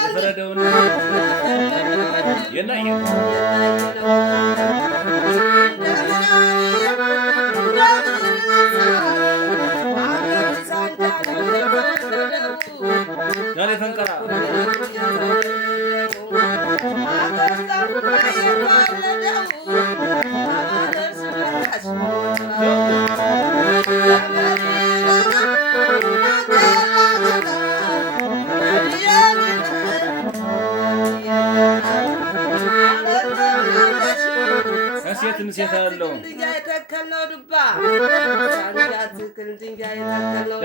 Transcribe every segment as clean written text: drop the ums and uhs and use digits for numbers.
የፈረደውን የናየ ዛሬ ፈንቀራ ከሴትም ሴት አለው ድንጋይ የተከልነው ዱባ ሳንጃት ድንጋይ የተከልነው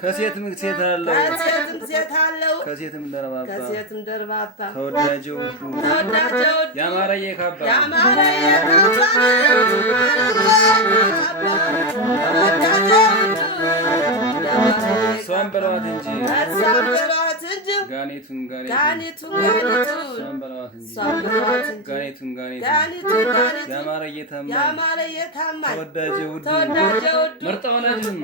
ከሴትም ሴት አለው ከሴትም ደርባባ ተወዳጀ ውዱ ያማረየ ካባ እሷን በለዋት እንጂ ጋኔቱን ያማረየ ታማኝ ተወዳጀ ውዱ ምርጥ ወላጅም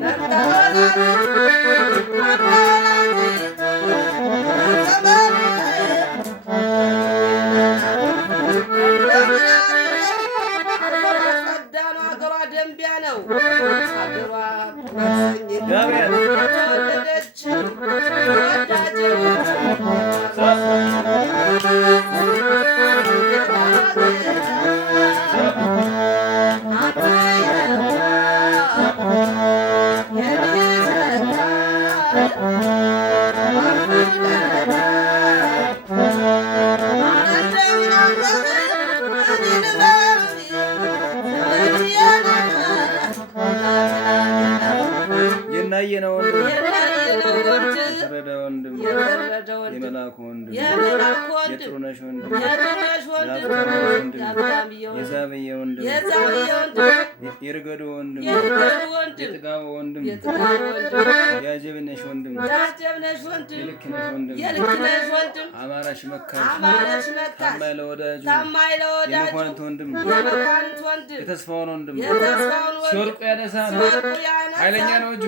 ሀገሯ ደንቢያ ነው። ሀገሯ ተወለደች የናየ ነው የፈረደ ወንድም የመላኩ ወንድም የጥሩነሽ ወንድም የዛብየ ወንድም የርገዱ ወንድም የጥጋቡ ወንድም የአጀብነሽ ወንድም የልክነሽ ወንድም አማራሽ መካሽ ታማኝ ለወዳጁ የመኳንንት ወንድም የተስፋውን ወንድም ሲወርቁ ያነሳል ኃይለኛ ነው እጁ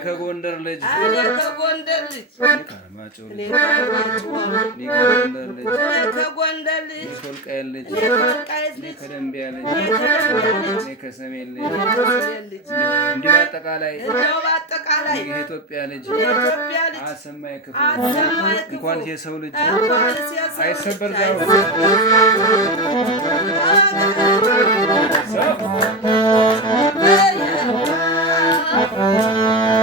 ከጎንደር ልጅ ከጎንደር ልጅ ከወልቃይት ልጅ ከደንቢያ ልጅ ከሰሜን ልጅ እንዲህ በአጠቃላይ የኢትዮጵያ ልጅ አሰማይ ክፉ እንኳን የሰው ልጅ አይሰበር ዛው Oh